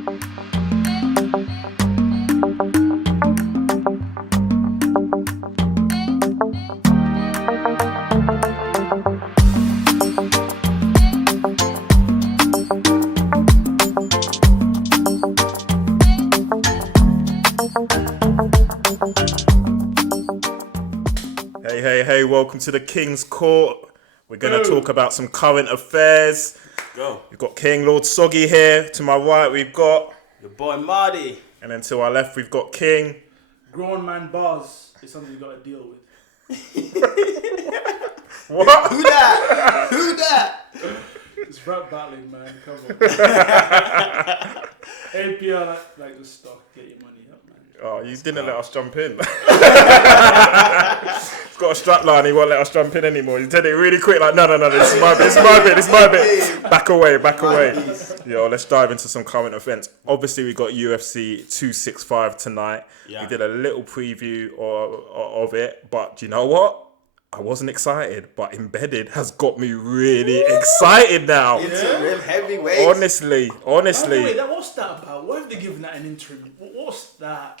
Hey, welcome to the King's Court. We're going to talk about some current affairs. Go. We've got King Lord Soggy here. To my right, we've got... Your boy Marty. And then to our left, we've got King. Grown man bars is something you got to deal with. What? Who that? Who that? It's rap battling, man. Come on. APR, like the stock. Get your money up, man. Oh, you didn't let us jump in. He's got a strap line, he won't let us jump in anymore. He did it really quick, like, no, this is my bit. Back away. Yo, let's dive into some current events. Obviously, we got UFC 265 tonight. Yeah. We did a little preview of it, but do you know what? I wasn't excited, but Embedded has got me really excited now. Interim heavyweight. Honestly. Wait, what's that about? Why have they given that an interim? What's that?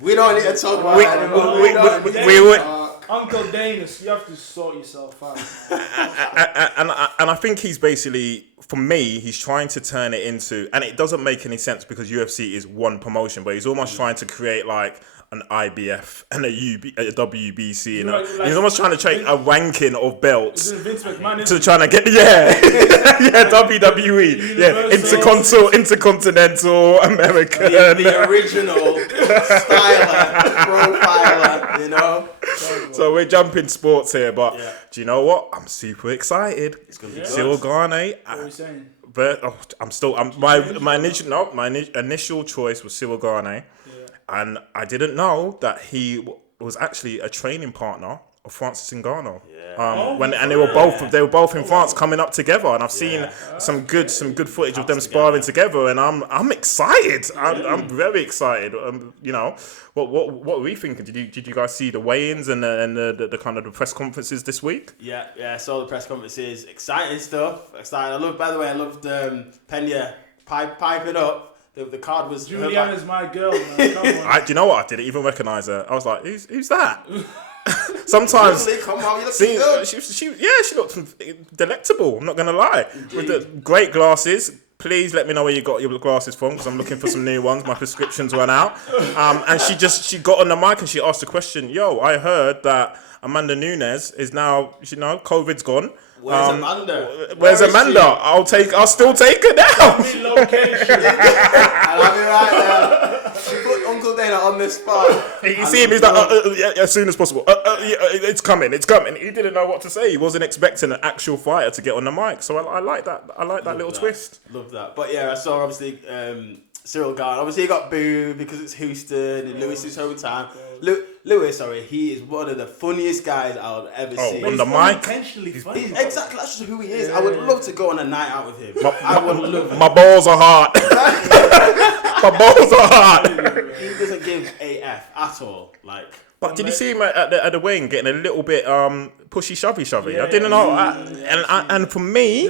We don't need to talk about that anymore. Uncle Danus, you have to sort yourself out. And I think he's basically, for me, he's trying to turn it into, and it doesn't make any sense because UFC is one promotion, but he's almost trying to create like an IBF and a WBC, and he's almost trying to take a ranking of belts to trying to get WWE, Intercontinental American, the original profiler, you know. So we're jumping sports here, but do you know what? I'm super excited. It's gonna be Cyril Gane. What are you saying? But my initial choice was Cyril Gane. And I didn't know that he was actually a training partner of Francis Ngannou. They were both in France coming up together, and I've seen some good footage of them sparring together, and I'm excited. I'm very excited. You know, what were we thinking? Did you guys see the weigh-ins and the kind of the press conferences this week? Yeah, I saw the press conferences. Exciting stuff. Exciting. I loved Pena piping up. The card was... Juliana's my girl, man. Come on. Do you know what? I didn't even recognise her. I was like, who's that? Sometimes... Really? Come on, you looking good. She looked delectable, I'm not going to lie. Indeed. With the great glasses. Please let me know where you got your glasses from, because I'm looking for some new ones. My prescriptions went out. And she got on the mic and she asked a question. Yo, I heard that Amanda Nunes is now, COVID's gone. Where's Amanda? Where's Amanda? I'll still take her now. Location. I'll be right there. She put Uncle Dana on the spot. You see him, he's like, as soon as possible. It's coming. He didn't know what to say. He wasn't expecting an actual fighter to get on the mic. So I like that. I like that little twist. Love that. But yeah, I saw obviously Cyril Gane. Obviously he got booed because it's Houston and Lewis's hometown. Lewis, he is one of the funniest guys I've ever seen. On the mic? Intentionally funny. Exactly, that's just who he is. I would love to go on a night out with him. My balls are hard. My balls are hard. He doesn't give AF at all. But did you see him at the wing getting a little bit pushy shovey? I didn't know. And for me,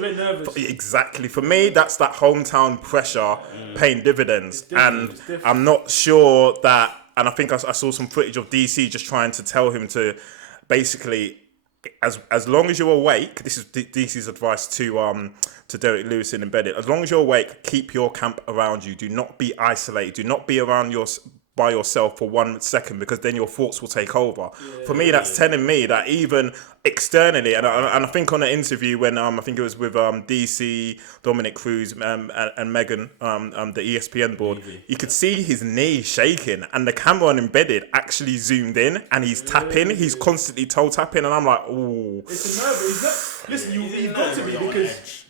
for me, that's that hometown pressure paying dividends. And I'm not sure that. And I think I saw some footage of DC just trying to tell him to basically, as long as you're awake, this is DC's advice to Derek Lewis in Embedded. As long as you're awake, keep your camp around you. Do not be isolated. Do not be around by yourself for 1 second, because then your thoughts will take over. For me, that's telling me that even externally, and I think on an interview when I think it was with DC, Dominic Cruz, and Megan, the ESPN board, you could see his knee shaking, and the camera on Embedded actually zoomed in, and he's tapping, he's constantly toe tapping, and I'm like, ooh. It's a nerve. Listen, you've got to be, because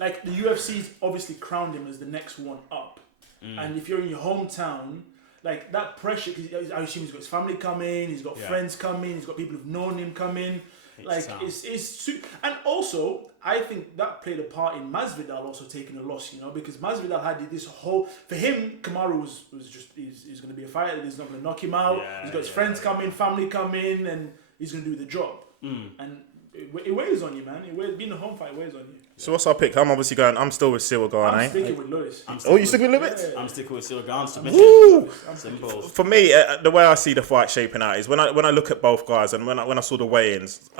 like the UFC's obviously crowned him as the next one up, and if you're in your hometown. Like that pressure, because I assume he's got his family coming, he's got friends coming, he's got people who've known him coming. And also I think that played a part in Masvidal also taking a loss, because Masvidal had this whole, for him, Kamaru was just he's going to be a fighter, he's not going to knock him out. He's got his friends coming, family coming, and he's going to do the job. And it weighs on you, man. Being a home fight weighs on you. So what's our pick? I'm still with Cyril Gane. I'm sticking with Lewis. You sticking with Lewis? I'm sticking with Cyril Gane submission. Woo! Simple. For me, the way I see the fight shaping out is when I look at both guys and when I saw the weigh-ins,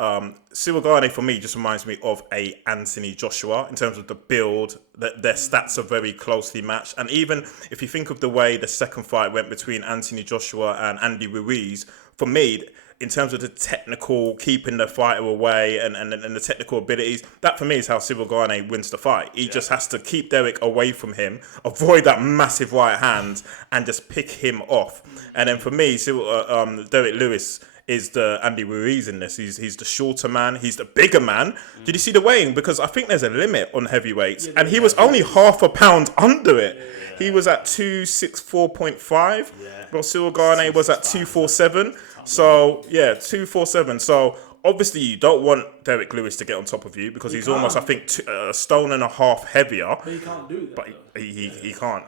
Cyril Gane for me just reminds me of a Anthony Joshua in terms of the build. That their stats are very closely matched, and even if you think of the way the second fight went between Anthony Joshua and Andy Ruiz, for me, in terms of the technical, keeping the fighter away and the technical abilities, that for me is how Cyril Gane wins the fight. He just has to keep Derek away from him, avoid that massive right hand, and just pick him off. And then for me, Derek Lewis is the Andy Ruiz in this. He's the shorter man. He's the bigger man. Did you see the weighing? Because I think there's a limit on heavyweights, and he was only half a pound under it. He was at 264.5. But Cyril Gane was at 247. So, 247. So, obviously, you don't want Derek Lewis to get on top of you because he's almost, I think, a stone and a half heavier. But he can't do that. But he can't.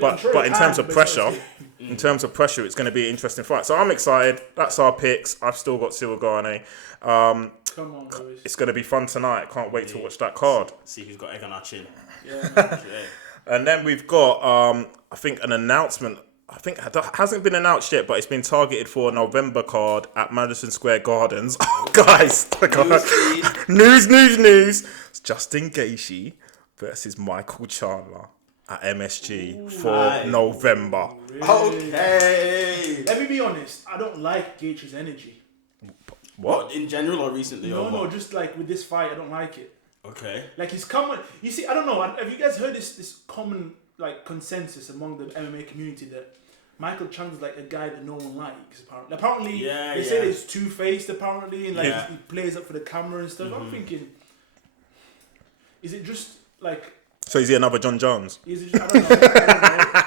But in terms of pressure, it's going to be an interesting fight. So, I'm excited. That's our picks. I've still got Cyril Gane. Come on, Lewis. It's going to be fun tonight. Can't wait to watch that card. See who's got egg on our chin. Yeah. And then we've got, I think, an announcement. I think it hasn't been announced yet, but it's been targeted for a November card at Madison Square Gardens. Oh, guys. News. It's Justin Gaethje versus Michael Chandler at MSG for November. Okay. Let me be honest. I don't like Gaethje's energy. What? In general or recently? No, just like with this fight, I don't like it. Okay. Like he's common. You see, I don't know. Have you guys heard this common like consensus among the MMA community that Michael Chandler's like a guy that no one likes? Apparently, they say that he's two-faced. Apparently, and like he plays up for the camera and stuff. I'm thinking, is it just like? So is he another John Jones? Is it just, I don't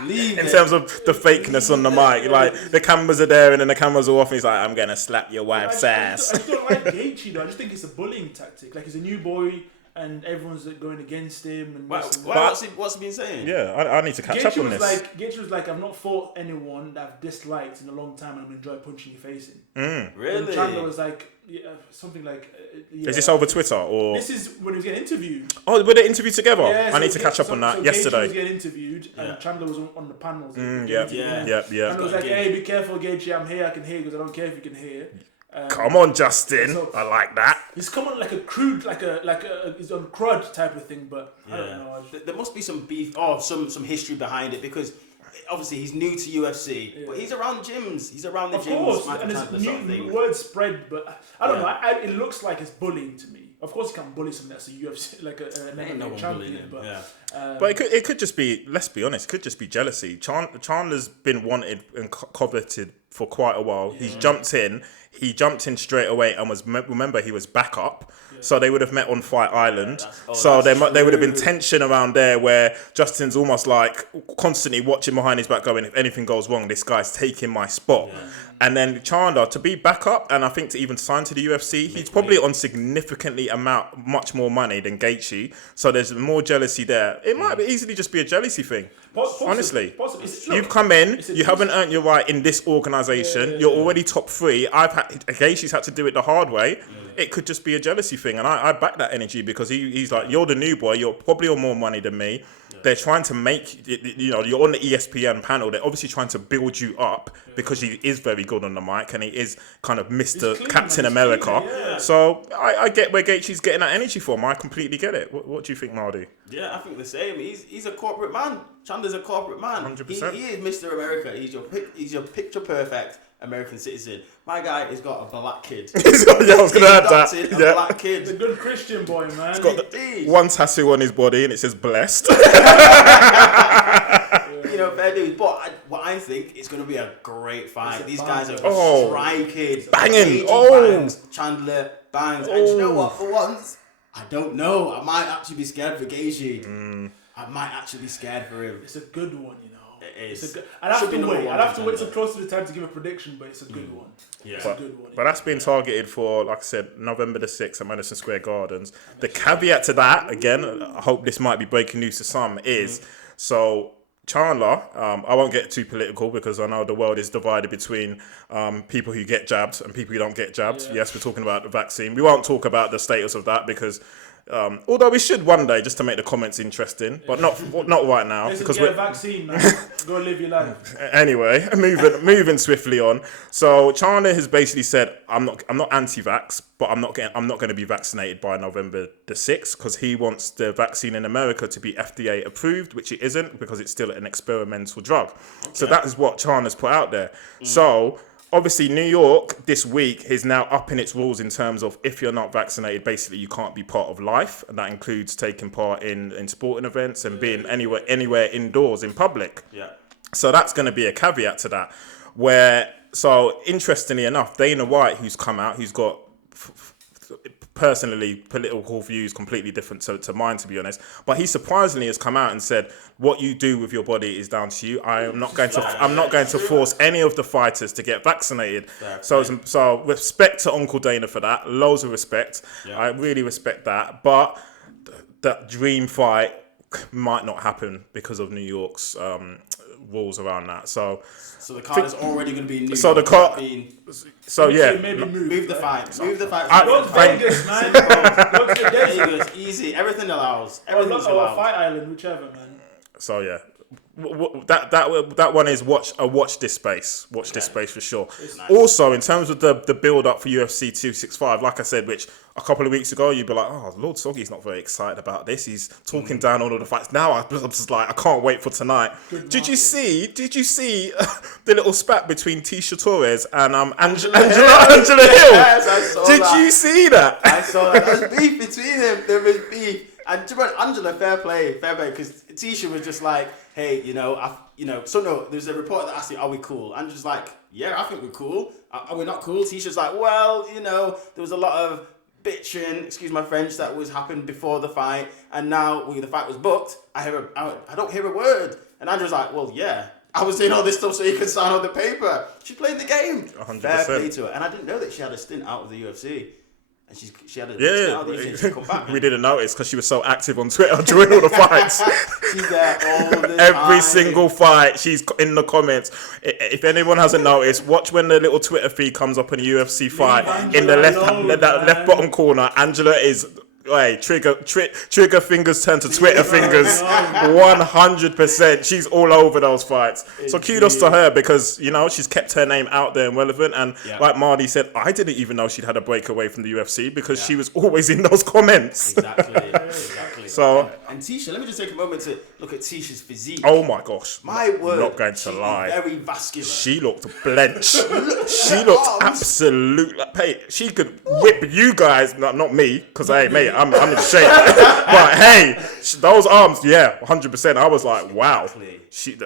know. In terms of the fakeness on the mic, like the cameras are there and then the cameras are off, and he's like, "I'm gonna slap your wife's ass." I just don't like Gaethje though. I just think it's a bullying tactic. Like he's a new boy. And everyone's going against him. And what's he been saying? Yeah, I need to catch up on this. Gaethje was like, I've not fought anyone that I've disliked in a long time, and I'm enjoy punching your face in. Really? And Chandler was like, something like. Is this over Twitter or? This is when he was getting interviewed. Oh, were they interviewed together? Yeah, I need to catch up on that. Yesterday. Gaethje was getting interviewed, and Chandler was on the panels. Yeah. Chandler was like, "Hey, be careful, Gaethje. I'm here. I can hear you because I don't care if you can hear." Come on, Justin. I like that. He's come on like a crude, like a he's on crud type of thing, but I don't know. There must be some beef or some history behind it because obviously he's new to UFC, but he's around gyms. He's around the gyms. Of course, and there's new word spread, but I don't know. It looks like it's bullying to me. Of course, you can't bully someone that's a UFC like an MMA champion, but it could just be. Let's be honest. It could just be jealousy. Chandler's been wanted and coveted for quite a while. He jumped in straight away and remember he was back up. So they would have met on Fight Island. So there would have been tension around there where Justin's almost like constantly watching behind his back going, if anything goes wrong, this guy's taking my spot. And then Chandler, to be back up and I think to even sign to the UFC, he's probably on significantly much more money than Gaethje. So there's more jealousy there. It might easily just be a jealousy thing. Honestly. You've come in, you haven't earned your right in this organisation, you're already top 3. Gaethje's had to do it the hard way. It could just be a jealousy thing, and I back that energy because he's like, you're the new boy, you're probably on more money than me. They're trying to make, you're on the ESPN panel, they're obviously trying to build you up because he is very good on the mic and he is kind of Mr. Captain America. So I get where Gaethje's getting that energy from. I completely get it. What do you think, Mardy? Yeah, I think the same. He's a corporate man. Chandler's a corporate man. 100%. He is Mr. America. He's your picture perfect American citizen. My guy has got a black kid. I was going to add that. A black kid. He's a good Christian boy, man. He's got one tattoo on his body and it says blessed. Fair dues. But what I think it's going to be a great fight. These guys are striking. Banging. Bangs. Chandler bangs. And you know what? For once, I don't know. I might actually be scared for Gaethje. I might actually be scared for him. It's a good one, It is. I'd have to wait till close to the time to give a prediction, but it's a good one. Yeah. It's a good one. But that's been targeted for, like I said, November the 6th at Madison Square Gardens. The caveat to that, again, I hope this might be breaking news to some, is so Chandler, I won't get too political because I know the world is divided between people who get jabbed and people who don't get jabbed. Yeah. Yes, we're talking about the vaccine. We won't talk about the status of that because, although we should one day just to make the comments interesting, but not right now. Listen, Because get we're a vaccine, man. Go live your life. Anyway, moving swiftly on. So Chandler has basically said, I'm not anti-vax, but I'm not going to be vaccinated by November the 6th because he wants the vaccine in America to be FDA approved, which it isn't because it's still an experimental drug. Okay. So that is what Chandler's put out there. So obviously New York this week is now upping its rules in terms of if you're not vaccinated, basically you can't be part of life, and that includes taking part in sporting events and being anywhere indoors in public. Yeah. So that's going to be a caveat to that. So interestingly enough, Dana White, who's come out, who's got personally political views completely different to mine, to be honest, but he surprisingly has come out and said, what you do with your body is down to you. I'm not going to force any of the fighters to get vaccinated. So respect to Uncle Dana for that. Loads of respect. Yeah. I really respect that. But that dream fight might not happen because of New York's rules around that. So the card is already going to be new. So the card. So yeah, move the fight. Move the fight. Go to Vegas, man. Go to Vegas. Easy. Everything allows. Everything's allowed. Fight Island, whichever, man. So yeah, that one is watch this space. Watch this space for sure. Nice. Also, in terms of the build up for UFC 265, like I said, which a couple of weeks ago you'd be like, oh, Lord Soggy's not very excited about this. He's talking down all of the fights. Now I'm just like, I can't wait for tonight. Did you see the little spat between Tisha Torres and Angela Hill? Yes, I saw Did that. you see that? I saw that. There's beef between them. There was beef. And to be honest, Angela, fair play, because Tisha was just like, hey, there's a reporter that asked me, are we cool? Angela's like, yeah, I think we're cool. Are we not cool? Tisha's like, well, there was a lot of bitching, excuse my French, that was happened before the fight, and now when the fight was booked, I don't hear a word. And Angela's like, well, yeah, I was saying all this stuff so you can sign on the paper. She played the game. 100%. Fair play to her. And I didn't know that she had a stint out of the UFC. And she had a stint out of the UFC. She come back. We didn't notice because she was so active on Twitter during all the fights. She's there all the Every time. single fight, she's in the comments. If anyone hasn't noticed, watch when the little Twitter feed comes up in a UFC fight. In the left bottom corner, Angela is... Hey, trigger fingers turn to Twitter fingers. 100%. She's all over those fights. So kudos to her because, she's kept her name out there and relevant. And like Marty said, I didn't even know she'd had a break away from the UFC because she was always in those comments. Exactly. So and Tisha, let me just take a moment to look at Tisha's physique. Oh my gosh. My word. Not going to lie. Very vascular. She looked blenched. She looked absolute. Hey, she could whip you guys, not me, because hey, mate, I'm in shape. But hey, those arms, 100%. I was like, wow.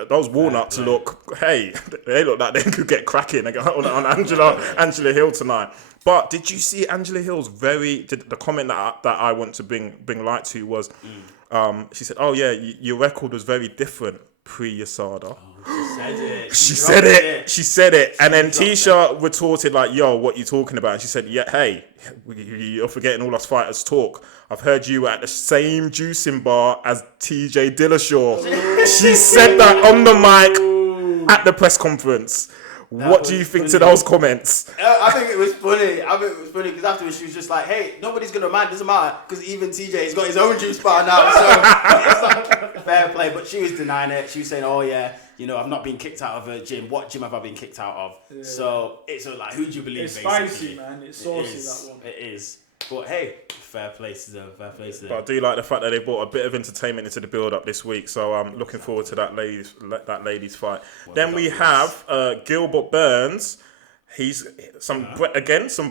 Those walnuts look. Hey, they look like they could get cracking on Angela Hill tonight. But did you see Angela Hill's the comment that I want to bring light to was, she said, oh yeah, your record was very different pre-USADA. She said it. And then Tisha retorted like, yo, what you talking about? And she said, yeah, hey, you're forgetting all us fighters talk. I've heard you were at the same juicing bar as TJ Dillashaw. She said that on the mic at the press conference. What do you think to those comments? I think it was funny. Because afterwards she was just like, hey, nobody's going to mind. Doesn't matter. Because even TJ's got his own juice bar now. So it's like, fair play. But she was denying it. She was saying, oh yeah, I've not been kicked out of a gym. What gym have I been kicked out of? Yeah. So it's like, who do you believe? It's basically? spicy, man. It's saucy, that one. It is. But hey, fair play to them. But I do like the fact that they brought a bit of entertainment into the build-up this week. So I'm looking forward to that ladies fight. Then we have Gilbert Burns. He's some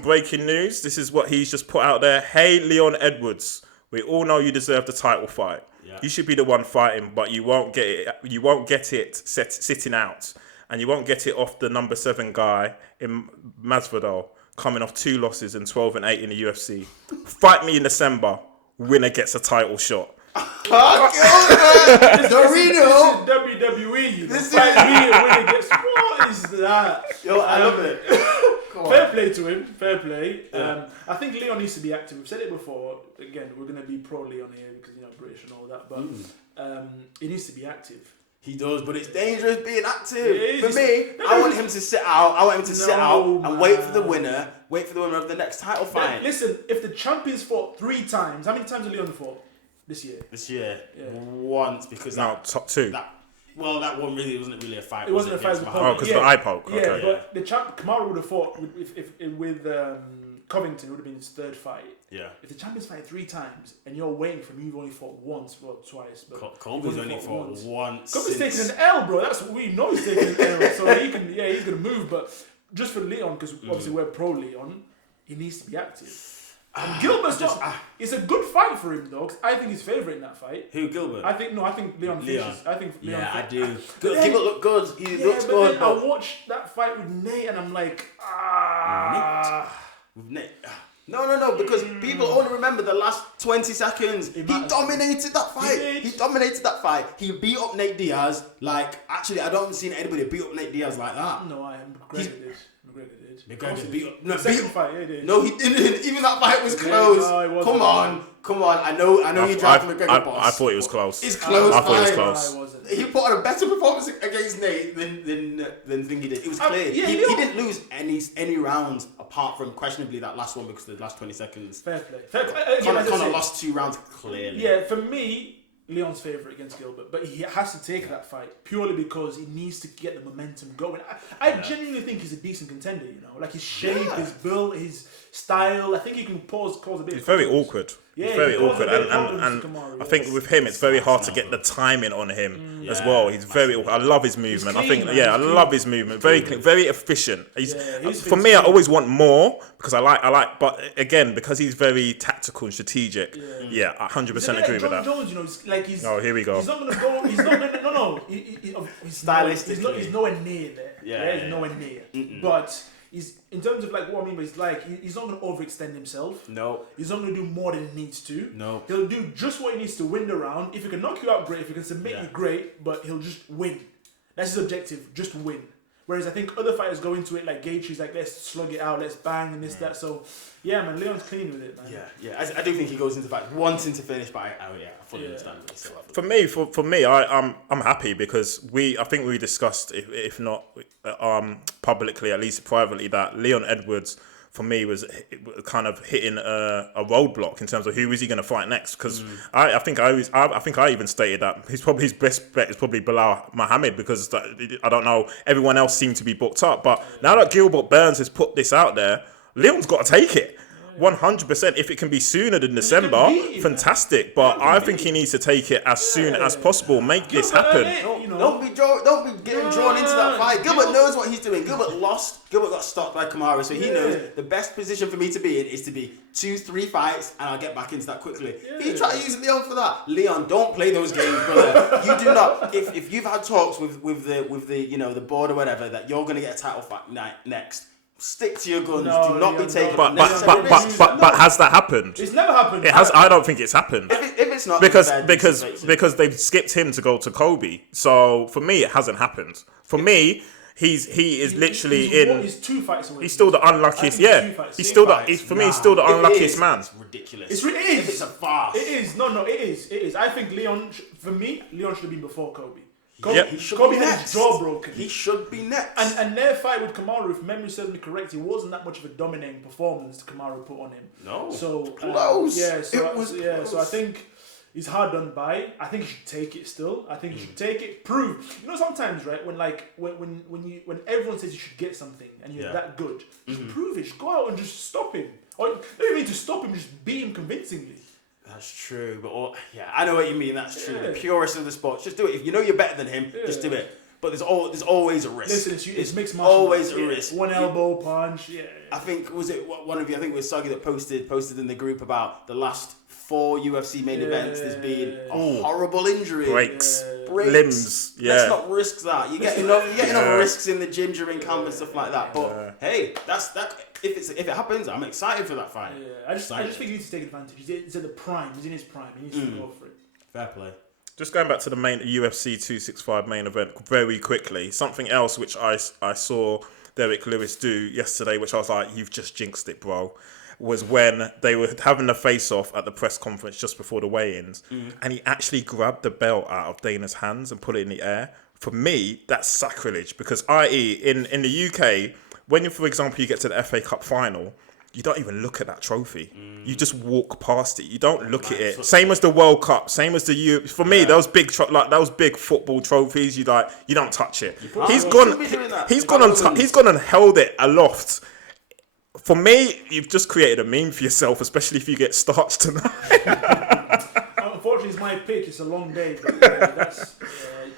breaking news. This is what he's just put out there. Hey, Leon Edwards, we all know you deserve the title fight. Yeah. You should be the one fighting, but you won't get it. You won't get it sitting out, and you won't get it off the number 7 guy in Masvidal, coming off 2 losses and 12-8 in the UFC. Fight me in December. Winner gets a title shot. Dorino. This is WWE. This is winner gets. What is that? Yo, I love it. Fair play to him. Fair play. Yeah. I think Leon needs to be active. We've said it before. Again, we're going to be pro Leon here because British and all that. But he needs to be active. He does, but it's dangerous being active. For me, I want him to sit out. I want him to sit out and wait for the winner. Wait for the winner of the next title fight. Listen, if the champions fought 3 times, how many times have Leon fought this year? Once, because top 2. that one really wasn't really a fight. It wasn't a fight. Because the eye poke. Yeah, Okay. but the Kamaru would have fought with Covington. It would have been his 3rd fight. Yeah. If the champions fight 3 times and you're waiting for him, you've only fought once, well, twice. But Colby's only fought once. Colby's taking an L, bro. That's what we know. He's taking an L, so he's gonna move. But just for Leon, because obviously we're pro Leon, he needs to be active. And Gilbert's it's a good fight for him though, because I think he's favourite in that fight. Who, Gilbert? I think Leon finishes. I think Leon. Yeah, I do. Gilbert look good. He looks but good. Then I watched that fight with Nate, and I'm like, With Nate. No, because people only remember the last 20 seconds. He dominated that fight. He dominated that fight. He beat up Nate Diaz. Actually, I don't see anybody beat up Nate Diaz like that. No, I am McGregor did. McGregor beat up. Fight, he did. No, he didn't. Even that fight was close. No, it wasn't. Come on. I know you dragged McGregor, boss. I thought it was close. It's close. I thought it was close. He put on a better performance against Nate than Thingy did. It was clear. He didn't lose any rounds apart from questionably that last one because of the last 20 seconds. Fair play. Connor lost 2 rounds clearly. Yeah, for me, Leon's favourite against Gilbert, but he has to take that fight purely because he needs to get the momentum going. I genuinely think he's a decent contender, like his shape, his build, his style. I think he can cause a bit. He's very awkward. Yeah, very awkward, and I think with him it's very hard to get the timing on him as well. He's very awkward. I love his movement. Clean, I love his movement. Very clean, very efficient. For me, I always want more because I like, but again because he's very tactical and strategic. Yeah, I 100% agree with that. Jones, he's oh, here we go. He's not gonna go. He's not. No. He's stylistically. He's nowhere near there. He's nowhere near. But he's in terms of what I mean. But he's not gonna overextend himself. No. He's not gonna do more than he needs to. No. He'll do just what he needs to win the round. If he can knock you out, great. If he can submit you, great. But he'll just win. That's his objective. Just win. Whereas I think other fighters go into it like Gaethje's let's slug it out, let's bang and this that. So yeah, man, Leon's clean with it, man. Yeah. I do think he goes into the fight wanting to finish, but I fully understand what he's still For me, I'm happy because I think we discussed if not publicly, at least privately, that Leon Edwards for me was kind of hitting a roadblock in terms of who is he going to fight next because I think I even stated that his best bet is probably Bilal Muhammad because I don't know, everyone else seemed to be booked up, but now that Gilbert Burns has put this out there, Leon's got to take it 100%. If it can be sooner than December, fantastic, but I think he needs to take it as soon as possible. Make this happen. Don't be getting drawn into that fight. Gilbert knows what he's doing. Gilbert lost. Gilbert got stopped by Kamaru, so he knows the best position for me to be in is to be 2-3 fights, and I'll get back into that quickly. He tried to use Leon for that. Leon, don't play those games, brother. You do not. If you've had talks with the the board or whatever that you're gonna get a title fight next, stick to your guns. Do not be taking. But has that happened? It's never happened. It has. I don't think it's happened. If it's not because they've skipped him to go to Kobe. So for me, it hasn't happened. For me, he is literally He's 2 fights away. He's still the unluckiest. Yeah, he's still he's still the unluckiest man. It's ridiculous. It is. It's a farce. It is. No, it is. It is. I think Leon should have been before Kobe. Kobe had his jaw broken. He should be next. And their fight with Kamaru, if memory serves me correct, it wasn't that much of a dominating performance Kamaru put on him. No. So close. Close. So I think he's hard done by. I think he should take it still. I think he should take it. Prove. Sometimes, right, when everyone says you should get something and you're that good, just prove it. Just go out and just stop him. Or you don't need to stop him, just beat him convincingly. That's true, but I know what you mean. That's true. The purest of the sports, just do it. If you know you're better than him, just do it. But there's always a risk. Listen, it's mixed martial always arts. a risk. One elbow punch. Yeah. I think was it one of you? I think it was Sagi that posted in the group about the last 4 UFC main events. There's been a horrible injury, breaks, limbs. Yeah. Let's not risk that. You get enough risks in the gym during camp and stuff like that. But hey, that's that. If it happens, I'm excited for that fight. Yeah, I just think he needs to take advantage. He's at the prime. He's in his prime. He needs to go for it. Fair play. Just going back to the main UFC 265 main event very quickly. Something else which I saw Derek Lewis do yesterday, which I was like, you've just jinxed it, bro. was when they were having a face-off at the press conference just before the weigh-ins, and he actually grabbed the belt out of Dana's hands and put it in the air. For me, that's sacrilege because, i.e., in the UK, when you, for example, you get to the FA Cup final, you don't even look at that trophy. You just walk past it. You don't look at it. Same as the World Cup. Same as the U. For me, those big those big football trophies. You don't touch it. He's gone and held it aloft. For me, you've just created a meme for yourself, especially if you get starched tonight. Unfortunately, it's my pick. It's a long day, but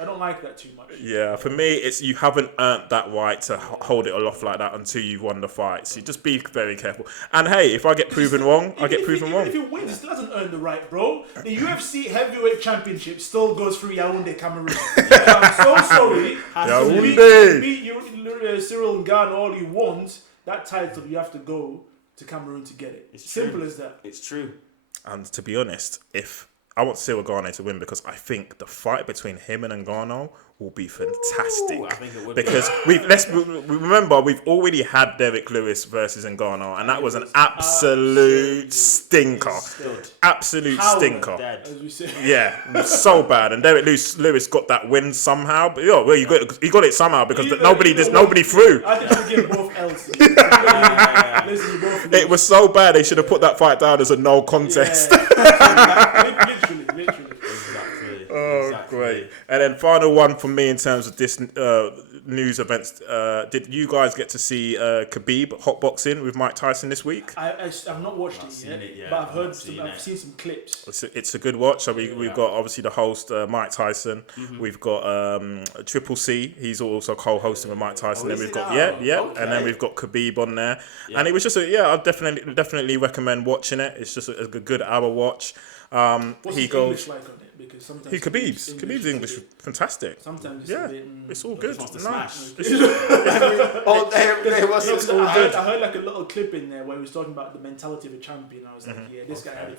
I don't like that too much. Yeah, for me, it's you haven't earned that right to hold it aloft like that until you've won the fight. So you just be very careful. And hey, if I get proven wrong, I get proven wrong. If you win, it still hasn't earned the right, bro. The UFC Heavyweight Championship still goes through Yaoundé, Cameroon. I'm so sorry. Yaoundé. Beat Cyril and Gane all you want. That title, you have to go to Cameroon to get it. It's simple as that. It's true. And to be honest, if I want Cyril Gane to win because I think the fight between him and Ngannou will be fantastic. Ooh, I think it would because remember we've already had Derek Lewis versus Ngannou, and that was an absolute stinker. Absolute stinker. As we say. Yeah, so bad. And Derek Lewis got that win somehow. But he got it somehow because nobody threw. I think we give both L's. It was so bad they should have put that fight down as a no contest. Literally. Exactly. Great. And then final one for me in terms of this news events. Did you guys get to see Khabib hotboxing with Mike Tyson this week? I've not watched it yet, but I've seen some clips. It's a good watch. So we've got obviously the host Mike Tyson. We've got Triple C. He's also co-hosting with Mike Tyson. Then we've got and then we've got Khabib on there. And it was just I definitely recommend watching it. It's just a good hour watch. What's his English like on it? Because sometimes Khabib's English is fantastic. Sometimes it's all good. I heard like a little clip in there where he was talking about the mentality of a champion. I was like, this guy had it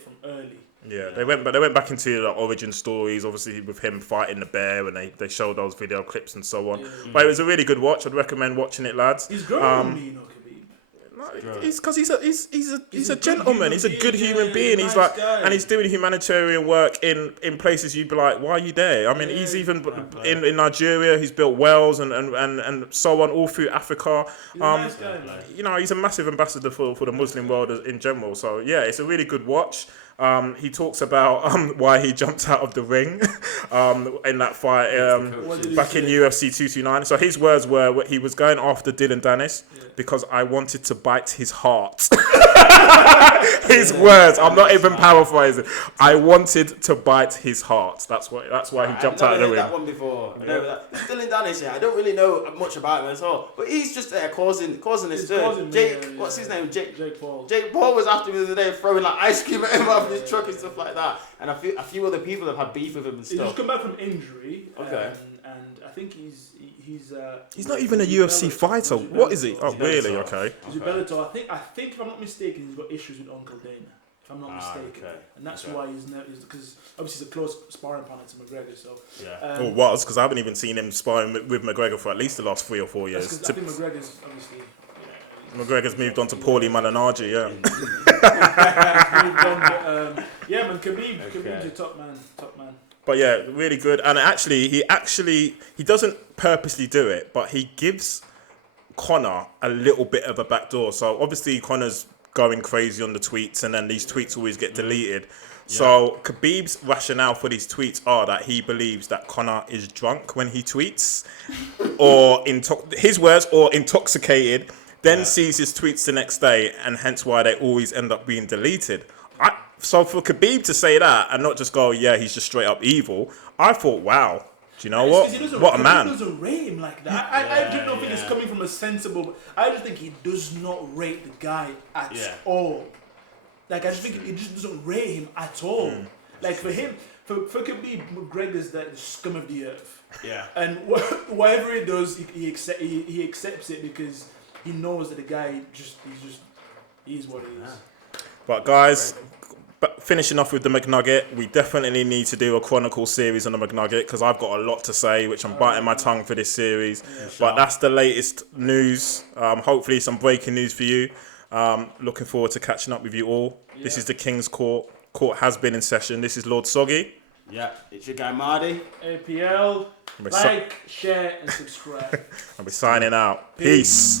from early. Yeah, they went back into the origin stories, obviously with him fighting the bear, and they showed those video clips and so on. But it was a really good watch. I'd recommend watching it, lads. He's growing on me, Khabib. It's because he's a gentleman. He's a good human being. He's like, and he's doing humanitarian work in places you'd be like, why are you there? I mean, he's even in Nigeria. He's built wells and so on all through Africa. He's a nice guy, man. He's a massive ambassador for the Muslim world in general. So yeah, it's a really good watch. He talks about why he jumped out of the ring in that fight back in UFC 229. So his words were he was going after Dylan Dennis because I wanted to bite his heart. His words. I'm not even paraphrasing. I wanted to bite his heart. That's why he jumped out of the ring. I've never heard that one before. Dylan Dennis, I don't really know much about him at all, but he's just there causing this dirt. Jake, what's his name? Jake Paul. Jake Paul was after me the other day throwing like ice cream at him off his truck and stuff like that. And a few other people have had beef with him and stuff. He's just come back from injury. Okay. And I think he's not even a UFC fighter. What is he? Oh, really? Okay. He's a Bellator. I think if I'm not mistaken, he's got issues with Uncle Dana. If I'm not mistaken, and that's why he's because obviously he's a close sparring partner to McGregor. So because I haven't even seen him sparring with McGregor for at least the last 3 or 4 years. I think McGregor's obviously. McGregor's moved on to Paulie Malignaggi, man, Khabib's a top man. But yeah, really good. And actually, he doesn't purposely do it, but he gives Conor a little bit of a backdoor. So obviously Conor's going crazy on the tweets, and then these tweets always get deleted. So Khabib's rationale for these tweets are that he believes that Conor is drunk when he tweets, or his words, or intoxicated. Then sees his tweets the next day, and hence why they always end up being deleted. So for Khabib to say that and not just go, he's just straight up evil, I thought, wow, do you know what? What a man. He doesn't rate him like that. I don't think it's coming from a sensible. I just think he does not rate the guy at all. Like, I just think he just doesn't rate him at all. Like, for him, for Khabib, McGregor's the scum of the earth. Yeah. And whatever he does, he accepts it because he knows that the guy he is what he is. But guys, finishing off with the McNugget, we definitely need to do a Chronicle series on the McNugget because I've got a lot to say, which I'm biting my tongue for this series. But that's the latest news. Hopefully some breaking news for you. Looking forward to catching up with you all. Yeah. This is the King's Court. Court has been in session. This is Lord Soggy. Yeah, it's your guy Mardy. APL. Like, share, and subscribe. I'll be signing out. Peace.